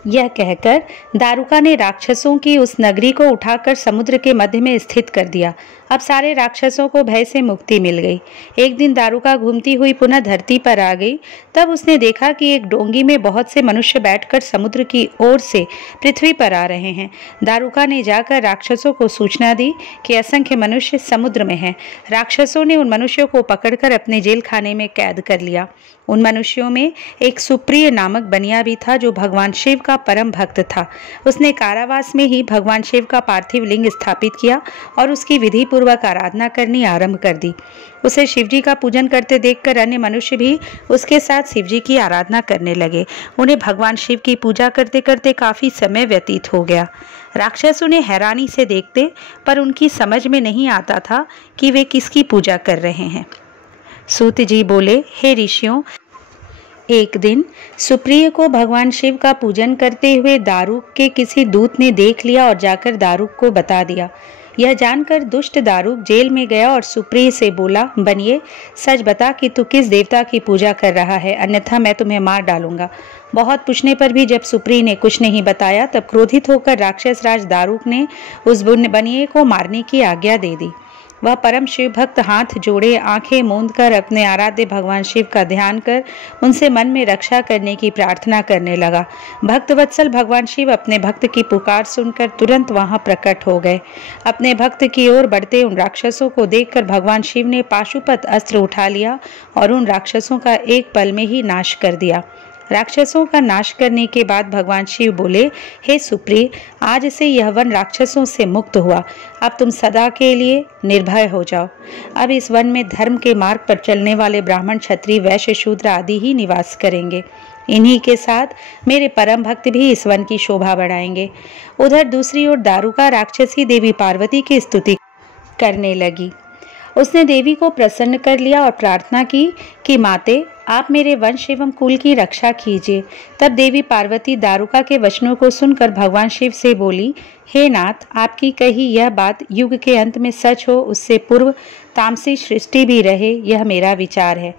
यह कहकर दारुका ने राक्षसों की उस नगरी को उठाकर समुद्र के मध्य में स्थित कर दिया। अब सारे राक्षसों को भय से मुक्ति मिल गई। एक दिन दारुका घूमती हुई पुनः धरती पर आ गई। तब उसने देखा कि एक डोंगी में बहुत से मनुष्य बैठकर समुद्र की ओर से पृथ्वी पर आ रहे हैं। दारुका ने जाकर राक्षसों को सूचना दी कि असंख्य मनुष्य समुद्र में हैं। राक्षसों ने उन मनुष्यों को पकड़कर अपने जेल खाने में कैद कर लिया। उन मनुष्यों में एक सुप्रिय नामक बनिया भी था जो भगवान शिव का परम भक्त था। उसने कारावास में ही भगवान शिव का पार्थिव लिंग स्थापित किया और उसकी विधि पूर्वक आराधना करनी आरंभ कर दी। उसे शिवजी का पूजन करते देखकर अन्य मनुष्य भी उसके साथ शिवजी की आराधना करने लगे। उन्हें भगवान शिव की पूजा करते करते काफी समय व्यतीत हो गया। राक्षस उन्हें हैरानी से देखते, पर उनकी समझ में नहीं आता था कि वे किसकी पूजा कर रहे हैं। सूत जी बोले, हे ऋषियों, एक दिन सुप्रिय को भगवान शिव का पूजन करते हुए दारुक के किसी दूत ने देख लिया और जाकर दारुक को बता दिया। यह जानकर दुष्ट दारुक जेल में गया और सुप्रिय से बोला, बनिए, सच बता कि तू किस देवता की पूजा कर रहा है, अन्यथा मैं तुम्हें मार डालूंगा। बहुत पूछने पर भी जब सुप्रिय ने कुछ नहीं बताया, तब क्रोधित होकर राक्षस राज दारुक ने उस बनिए को मारने की आज्ञा दे दी। वह परम शिव भक्त हाथ जोड़े आंखें मूंद कर अपने आराध्य भगवान शिव का ध्यान कर उनसे मन में रक्षा करने की प्रार्थना करने लगा। भक्तवत्सल भगवान शिव अपने भक्त की पुकार सुनकर तुरंत वहां प्रकट हो गए। अपने भक्त की ओर बढ़ते उन राक्षसों को देखकर भगवान शिव ने पाशुपत अस्त्र उठा लिया और उन राक्षसों का एक पल में ही नाश कर दिया। राक्षसों का नाश करने के बाद भगवान शिव बोले, हे सुप्रिय, आज से यह वन राक्षसों से मुक्त हुआ। अब तुम सदा के लिए निर्भय हो जाओ। अब इस वन में धर्म के मार्ग पर चलने वाले ब्राह्मण, क्षत्रिय, वैश्य, शूद्र आदि ही निवास करेंगे। इन्हीं के साथ मेरे परम भक्त भी इस वन की शोभा बढ़ाएंगे। उधर दूसरी ओर दारुका राक्षसी देवी पार्वती की स्तुति करने लगी। उसने देवी को प्रसन्न कर लिया और प्रार्थना की कि माते, आप मेरे वंश एवं कुल की रक्षा कीजिए। तब देवी पार्वती दारुका के वचनों को सुनकर भगवान शिव से बोली, हे नाथ, आपकी कही यह बात युग के अंत में सच हो, उससे पूर्व तामसी सृष्टि भी रहे, यह मेरा विचार है।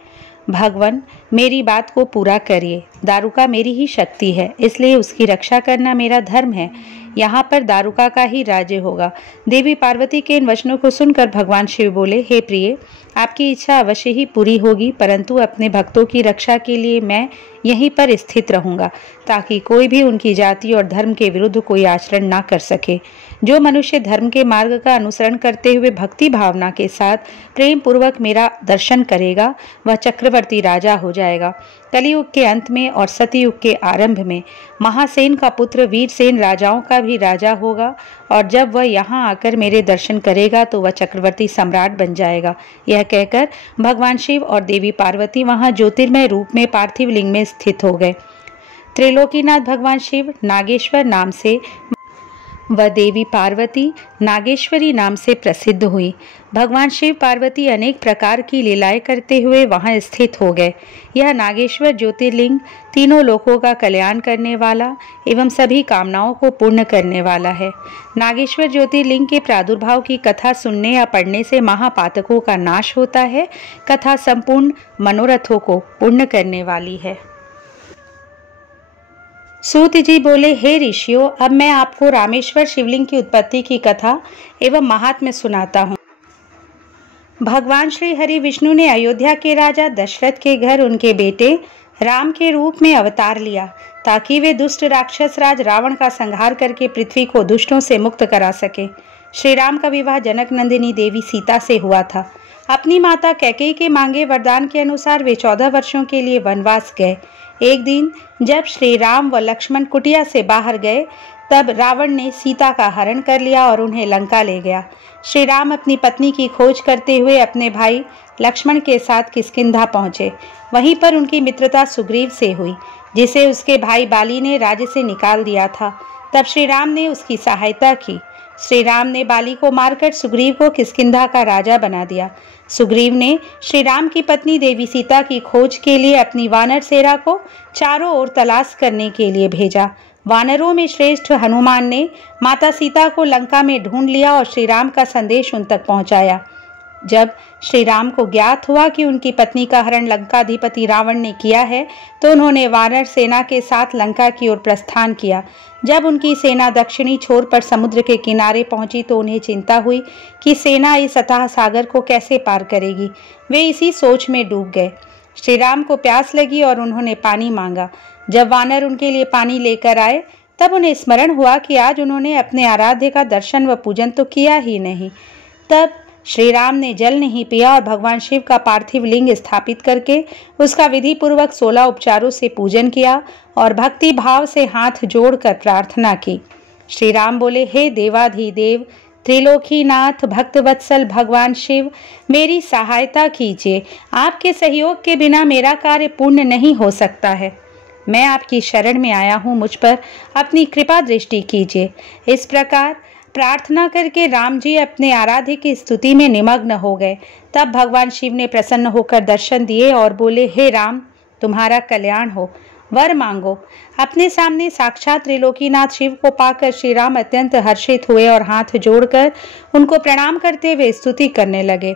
भगवान, मेरी बात को पूरा करिए। दारुका मेरी ही शक्ति है, इसलिए उसकी रक्षा करना मेरा धर्म है। यहाँ पर दारुका का ही राज्य होगा। देवी पार्वती के इन वचनों को सुनकर भगवान शिव बोले, हे प्रिय, आपकी इच्छा अवश्य ही पूरी होगी, परंतु अपने भक्तों की रक्षा के लिए मैं यहीं पर स्थित रहूंगा, ताकि कोई भी उनकी जाति और धर्म के विरुद्ध कोई आचरण ना कर सके। जो मनुष्य धर्म के मार्ग का अनुसरण करते हुए भक्ति भावना के साथ प्रेम पूर्वक मेरा दर्शन करेगा, वह चक्रवर्ती राजा हो जाएगा। कलियुग के अंत में और सतयुग के आरंभ में महासेन का पुत्र वीरसेन राजाओं का भी राजा होगा, और जब वह यहाँ आकर मेरे दर्शन करेगा तो वह चक्रवर्ती सम्राट बन जाएगा। यह कहकर भगवान शिव और देवी पार्वती वहाँ ज्योतिर्मय रूप में पार्थिव लिंग में स्थित हो गए। त्रिलोकीनाथ भगवान शिव नागेश्वर नाम से व देवी पार्वती नागेश्वरी नाम से प्रसिद्ध हुई। भगवान शिव पार्वती अनेक प्रकार की लीलाएं करते हुए वहां स्थित हो गए। यह नागेश्वर ज्योतिर्लिंग तीनों लोकों का कल्याण करने वाला एवं सभी कामनाओं को पूर्ण करने वाला है। नागेश्वर ज्योतिर्लिंग के प्रादुर्भाव की कथा सुनने या पढ़ने से महापातकों का नाश होता है। कथा संपूर्ण मनोरथों को पूर्ण करने वाली है। सूत जी बोले, हे ऋषियों, अब मैं आपको रामेश्वर शिवलिंग की उत्पत्ति की कथा एवं महात्म्य सुनाता हूँ। भगवान श्री हरि विष्णु ने अयोध्या के राजा दशरथ के घर उनके बेटे राम के रूप में अवतार लिया, ताकि वे दुष्ट राक्षस राज रावण का संहार करके पृथ्वी को दुष्टों से मुक्त करा सके। श्री राम का विवाह जनक नंदिनी देवी सीता से हुआ था। अपनी माता कैकेयी के मांगे वरदान के अनुसार वे 14 वर्षों के लिए वनवास गए। एक दिन जब श्री राम व लक्ष्मण कुटिया से बाहर गए, तब रावण ने सीता का हरण कर लिया और उन्हें लंका ले गया। श्री राम अपनी पत्नी की खोज करते हुए अपने भाई लक्ष्मण के साथ किष्किंधा पहुंचे। वहीं पर उनकी मित्रता सुग्रीव से हुई, जिसे उसके भाई बाली ने राज्य से निकाल दिया था। तब श्री राम ने उसकी सहायता की। श्री राम ने बाली को मारकर सुग्रीव को किष्किंधा का राजा बना दिया। सुग्रीव ने श्री राम की पत्नी देवी सीता की खोज के लिए अपनी वानर सेना को चारों ओर तलाश करने के लिए भेजा। वानरों में श्रेष्ठ हनुमान ने माता सीता को लंका में ढूंढ लिया और श्री राम का संदेश उन तक पहुंचाया। जब श्री राम को ज्ञात हुआ कि उनकी पत्नी का हरण लंकाधिपति रावण ने किया है तो उन्होंने वानर सेना के साथ लंका की ओर प्रस्थान किया। जब उनकी सेना दक्षिणी छोर पर समुद्र के किनारे पहुंची तो उन्हें चिंता हुई कि सेना इस अथाह सागर को कैसे पार करेगी। वे इसी सोच में डूब गए। श्री राम को प्यास लगी और उन्होंने पानी मांगा। जब वानर उनके लिए पानी लेकर आए तब उन्हें स्मरण हुआ कि आज उन्होंने अपने आराध्य का दर्शन व पूजन तो किया ही नहीं। तब श्री राम ने जल नहीं पिया और भगवान शिव का पार्थिव लिंग स्थापित करके उसका विधि पूर्वक 16 उपचारों से पूजन किया और भक्ति भाव से हाथ जोड़कर प्रार्थना की। श्री राम बोले, हे देवाधिदेव त्रिलोकीनाथ भक्तवत्सल भगवान शिव, मेरी सहायता कीजिए। आपके सहयोग के बिना मेरा कार्य पूर्ण नहीं हो सकता है। मैं आपकी शरण में आया हूँ, मुझ पर अपनी कृपा दृष्टि कीजिए। इस प्रकार प्रार्थना करके राम जी अपने आराध्य की स्तुति में निमग्न हो गए। तब भगवान शिव ने प्रसन्न होकर दर्शन दिए और बोले, हे राम, तुम्हारा कल्याण हो, वर मांगो। अपने सामने साक्षात त्रिलोकीनाथ शिव को पाकर श्री राम अत्यंत हर्षित हुए और हाथ जोड़कर उनको प्रणाम करते हुए स्तुति करने लगे।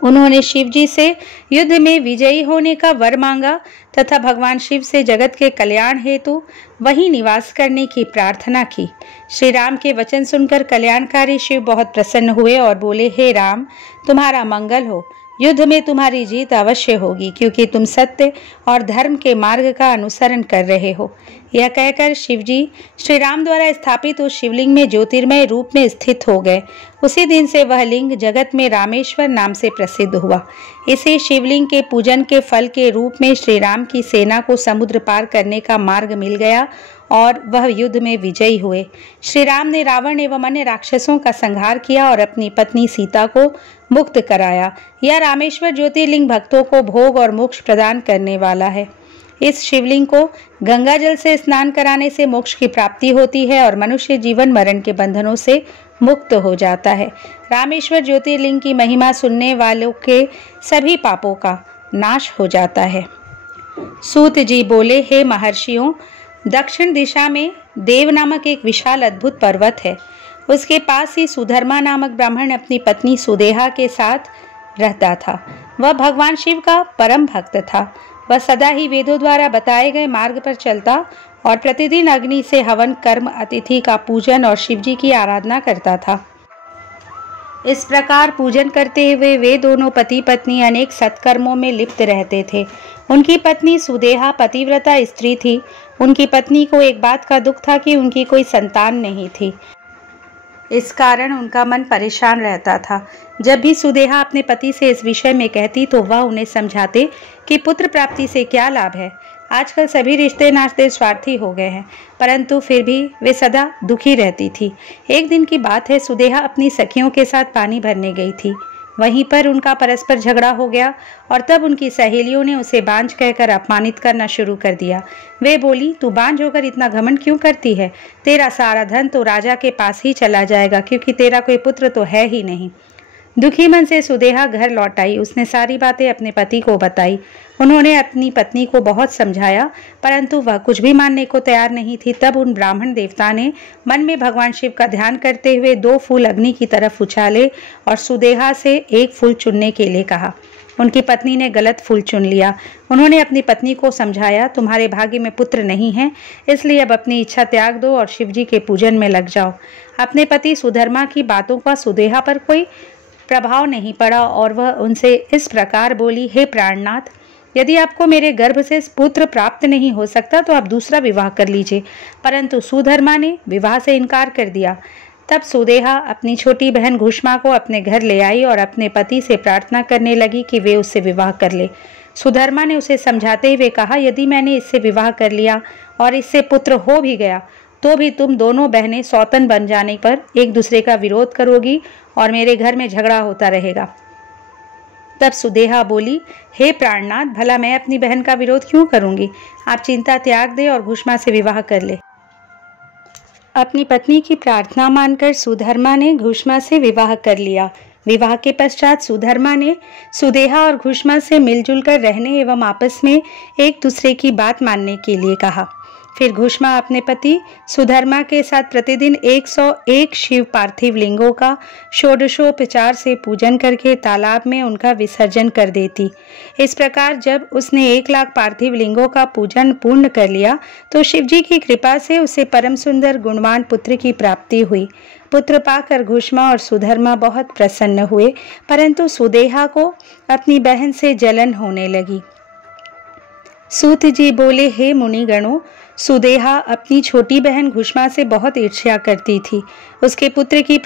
उन्होंने शिव जी से युद्ध में विजयी होने का वर मांगा तथा भगवान शिव से जगत के कल्याण हेतु वहीं निवास करने की प्रार्थना की। श्री राम के वचन सुनकर कल्याणकारी शिव बहुत प्रसन्न हुए और बोले, हे राम, तुम्हारा मंगल हो। युद्ध में तुम्हारी जीत अवश्य होगी, क्योंकि तुम सत्य और धर्म के मार्ग का अनुसरण कर रहे हो। यह कहकर शिवजी श्री राम द्वारा स्थापित उस शिवलिंग में ज्योतिर्मय रूप में स्थित हो गए। उसी दिन से वह लिंग जगत में रामेश्वर नाम से प्रसिद्ध हुआ। इसी शिवलिंग के पूजन के फल के रूप में श्री राम की सेना को समुद्र पार करने का मार्ग मिल गया और वह युद्ध में विजयी हुए। श्री राम ने रावण एवं अन्य राक्षसों का संहार किया और अपनी पत्नी सीता को मुक्त कराया। यह रामेश्वर ज्योतिर्लिंग भक्तों को भोग और मोक्ष प्रदान करने वाला है। इस शिवलिंग को गंगा जल से स्नान कराने से मोक्ष की प्राप्ति होती है और मनुष्य जीवन मरण के बंधनों से मुक्त हो जाता है। रामेश्वर ज्योतिर्लिंग की महिमा सुनने वालों के सभी पापों का नाश हो जाता है। सूत जी बोले, हे महर्षियों, दक्षिण दिशा में देव नामक एक विशाल अद्भुत पर्वत है। उसके पास ही सुधर्मा नामक ब्राह्मण अपनी पत्नी सुदेहा के साथ रहता था। वह भगवान शिव का परम भक्त था। वह सदा ही वेदों द्वारा बताए गए मार्ग पर चलता और प्रतिदिन अग्नि से हवन कर्म, अतिथि का पूजन और शिवजी की आराधना करता था। इस प्रकार पूजन करते हुए वे दोनों पति पत्नी अनेक सत्कर्मों में लिप्त रहते थे। उनकी पत्नी सुदेहा पतिव्रता स्त्री थी। उनकी पत्नी को एक बात का दुख था कि उनकी कोई संतान नहीं थी। इस कारण उनका मन परेशान रहता था। जब भी सुदेहा अपने पति से इस विषय में कहती तो वह उन्हें समझाते कि पुत्र प्राप्ति से क्या लाभ है। आजकल सभी रिश्ते नाते स्वार्थी हो गए हैं, परंतु फिर भी वे सदा दुखी रहती थी। एक दिन की बात है, सुदेहा अपनी सखियों के साथ पानी भरने गई थी। वहीं पर उनका परस्पर झगड़ा हो गया और तब उनकी सहेलियों ने उसे बांझ कहकर अपमानित करना शुरू कर दिया। वे बोली, तू बांझ होकर इतना घमंड क्यों करती है? तेरा सारा धन तो राजा के पास ही चला जाएगा, क्योंकि तेरा कोई पुत्र तो है ही नहीं। दुखी मन से सुदेहा घर लौट आई। उसने सारी बातें अपने पति को बताई। उन्होंने अपनी पत्नी को बहुत समझाया, परंतु वह कुछ भी मानने को तैयार नहीं थी। तब उन ब्राह्मण देवता ने मन में भगवान शिव का ध्यान करते हुए 2 फूल अग्नि की तरफ उछाले और सुदेहा से 1 फूल चुनने के लिए कहा। उनकी पत्नी ने गलत फूल चुन लिया। उन्होंने अपनी पत्नी को समझाया, तुम्हारे भाग्य में पुत्र नहीं है, इसलिए अब अपनी इच्छा त्याग दो और शिवजी के पूजन में लग जाओ। अपने पति सुधर्मा की बातों का सुदेहा पर कोई प्रभाव नहीं पड़ा और वह उनसे इस प्रकार बोली, हे प्राणनाथ, यदि आपको मेरे गर्भ से पुत्र प्राप्त नहीं हो सकता तो आप दूसरा विवाह कर लीजिए। परंतु सुधर्मा ने विवाह से इनकार कर दिया। तब सुदेहा अपनी छोटी बहन घुष्मा को अपने घर ले आई और अपने पति से प्रार्थना करने लगी कि वे उससे विवाह कर ले। सुधर्मा ने उसे समझाते हुए कहा, यदि मैंने इससे विवाह कर लिया और इससे पुत्र हो भी गया तो भी तुम दोनों बहनें सौतन बन जाने पर एक दूसरे का विरोध करोगी और मेरे घर में झगड़ा होता रहेगा। तब सुदेहा बोली, हे प्राणनाथ, भला मैं अपनी बहन का विरोध क्यों करूंगी? आप चिंता त्याग दे और घुष्मा से विवाह कर ले। अपनी पत्नी की प्रार्थना मानकर सुधर्मा ने घुष्मा से विवाह कर लिया। विवाह के पश्चात सुधर्मा ने सुदेहा और घुष्मा से मिलजुल कर रहने एवं आपस में एक दूसरे की बात मानने के लिए कहा। फिर घुष्मा अपने पति सुधर्मा के साथ प्रतिदिन 101 शिव पार्थिव लिंगों का षोडशोपचार से पूजन करके तालाब में उनका विसर्जन कर देती। इस प्रकार जब उसने 1 लाख पार्थिव लिंगों का पूजन पूर्ण कर लिया तो शिवजी की कृपा से उसे परम सुंदर गुणवान पुत्र की प्राप्ति हुई। पुत्र पाकर घुष्मा और सुधर्मा बहुत प्रसन्न हुए, परंतु सुदेहा को अपनी बहन से जलन होने लगी। सूत जी बोले, हे मुनिगणों, सुदेहा अपनी छोटी बहन घुष्मा से बहुत ईर्ष्या करती थी। उसके पुत्र की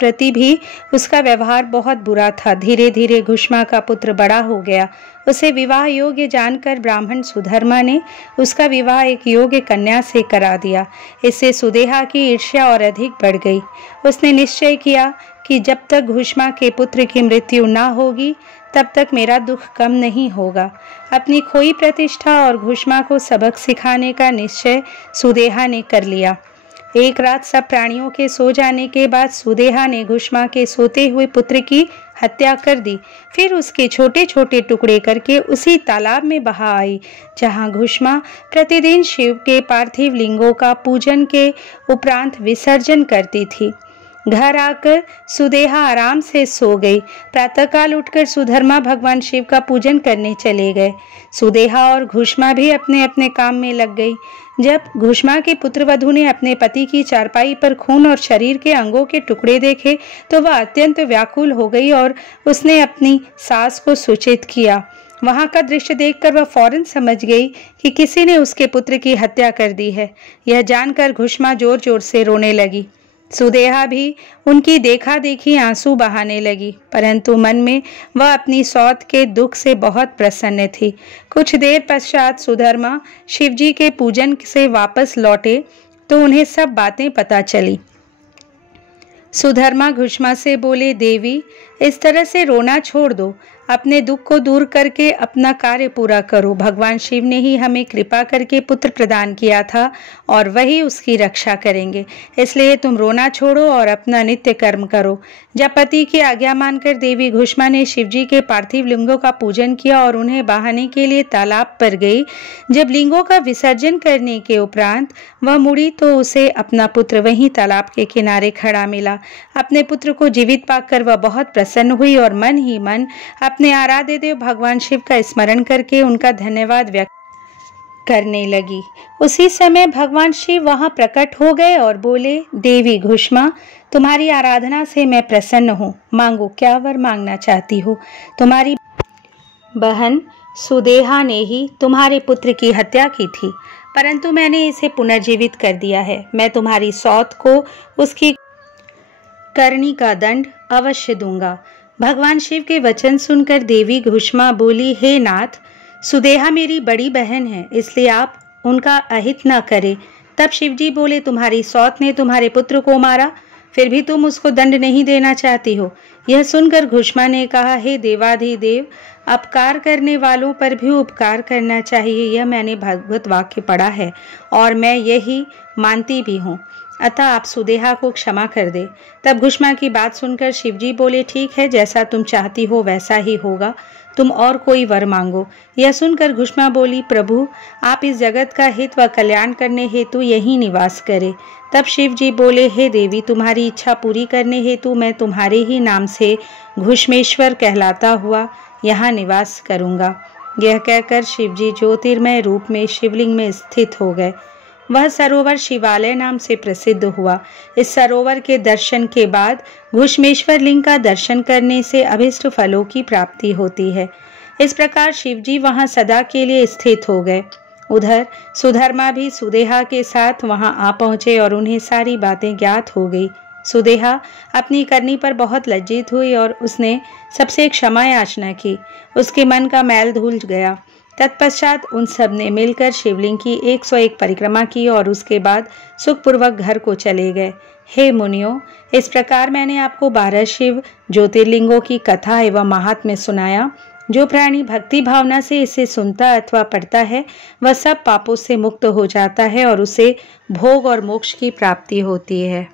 प्रति भी उसका व्यवहार बहुत बुरा था। धीरे धीरे घुष्मा का पुत्र बड़ा हो गया। उसे विवाह योग्य जानकर ब्राह्मण सुधर्मा ने उसका विवाह एक योग्य कन्या से करा दिया। इससे सुदेहा की ईर्ष्या और अधिक बढ़ गई। उसने निश्चय किया कि जब तक घुष्मा के पुत्र की मृत्यु न होगी तब तक मेरा दुख कम नहीं होगा। अपनी खोई प्रतिष्ठा और घुष्मा को सबक सिखाने का निश्चय सुदेहा ने कर लिया। एक रात सब प्राणियों के सो जाने के बाद सुदेहा ने घुष्मा के सोते हुए पुत्र की हत्या कर दी। फिर उसके छोटे छोटे टुकड़े करके उसी तालाब में बहा आई जहां घुष्मा प्रतिदिन शिव के पार्थिव लिंगों का पूजन के उपरांत विसर्जन करती थी। घर आकर सुदेहा आराम से सो गई। प्रातःकाल उठकर सुधर्मा भगवान शिव का पूजन करने चले गए। सुदेहा और घुष्मा भी अपने अपने काम में लग गई। जब घुष्मा के पुत्रवधू ने अपने पति की चारपाई पर खून और शरीर के अंगों के टुकड़े देखे तो वह अत्यंत व्याकुल हो गई और उसने अपनी सास को सूचित किया। वहां का दृश्य देखकर वह फौरन समझ गई कि किसी ने उसके पुत्र की हत्या कर दी है। यह जानकर घुष्मा जोर जोर से रोने लगी। सुदेहा भी उनकी देखा देखी आंसू बहाने लगी, परंतु मन में वह अपनी सौत के दुख से बहुत प्रसन्न थी। कुछ देर पश्चात सुधर्मा शिवजी के पूजन से वापस लौटे तो उन्हें सब बातें पता चली। सुधर्मा घुष्मा से बोले, देवी, इस तरह से रोना छोड़ दो। अपने दुख को दूर करके अपना कार्य पूरा करो। भगवान शिव ने ही हमें कृपा करके पुत्र प्रदान किया था और वही उसकी रक्षा करेंगे। इसलिए तुम रोना छोड़ो और अपना नित्य कर्म करो। जब पति की आज्ञा मानकर देवी घुष्मा ने शिवजी के पार्थिव लिंगों का पूजन किया और उन्हें बहाने के लिए तालाब पर गई। जब लिंगों का विसर्जन करने के उपरांत वह मुड़ी तो उसे अपना पुत्र वहीं तालाब के किनारे खड़ा मिला। अपने पुत्र को जीवित पाकर वह बहुत प्रसन्न हुई और मन ही मन अपने आराध्य देव भगवान शिव का स्मरण करके उनका धन्यवाद व्यक्त करने लगी। उसी समय भगवान शिव वहां प्रकट हो गए और बोले, देवी घुष्मा, तुम्हारी आराधना से मैं प्रसन्न हूँ। मांगो, क्या वर मांगना चाहती हो? तुम्हारी बहन सुदेहा ने ही तुम्हारे पुत्र की हत्या की थी, परंतु मैंने इसे पुनर्जीवित कर दिया है। मैं तुम्हारी सौत को उसकी करनी का दंड अवश्य दूंगा। भगवान शिव के वचन सुनकर देवी घुष्मा बोली, हे नाथ, सुदेहा मेरी बड़ी बहन है, इसलिए आप उनका अहित न करें। तब शिवजी बोले, तुम्हारी सौत ने तुम्हारे पुत्र को मारा, फिर भी तुम उसको दंड नहीं देना चाहती हो। यह सुनकर घुष्मा ने कहा, हे देवाधिदेव, अपकार करने वालों पर भी उपकार करना चाहिए। यह मैंने भगवत वाक्य पढ़ा है और मैं यही मानती भी हूँ। अतः आप सुदेहा को क्षमा कर दे। तब घुष्मा की बात सुनकर शिवजी बोले, ठीक है, जैसा तुम चाहती हो वैसा ही होगा। तुम और कोई वर मांगो। यह सुनकर घुष्मा बोली, प्रभु, आप इस जगत का हित व कल्याण करने हेतु यहीं निवास करें। तब शिवजी बोले, हे देवी, तुम्हारी इच्छा पूरी करने हेतु मैं तुम्हारे ही नाम से घुष्मेश्वर कहलाता हुआ यहाँ निवास करूँगा। यह कहकर शिवजी ज्योतिर्मय रूप में शिवलिंग में स्थित हो गए। वह सरोवर शिवालय नाम से प्रसिद्ध हुआ। इस सरोवर के दर्शन के बाद घुष्मेश्वर लिंग का दर्शन करने से अभिष्ट फलों की प्राप्ति होती है। इस प्रकार शिवजी वहां सदा के लिए स्थित हो गए। उधर सुधर्मा भी सुदेहा के साथ वहां आ पहुंचे और उन्हें सारी बातें ज्ञात हो गई। सुदेहा अपनी करनी पर बहुत लज्जित हुई और उसने सबसे क्षमा याचना की। उसके मन का मैल धुल गया। तत्पश्चात उन सब ने मिलकर शिवलिंग की 101 परिक्रमा की और उसके बाद सुखपूर्वक घर को चले गए। हे मुनियों, इस प्रकार मैंने आपको 12 शिव ज्योतिर्लिंगों की कथा एवं महात्म्य सुनाया। जो प्राणी भक्ति भावना से इसे सुनता अथवा पढ़ता है वह सब पापों से मुक्त हो जाता है और उसे भोग और मोक्ष की प्राप्ति होती है।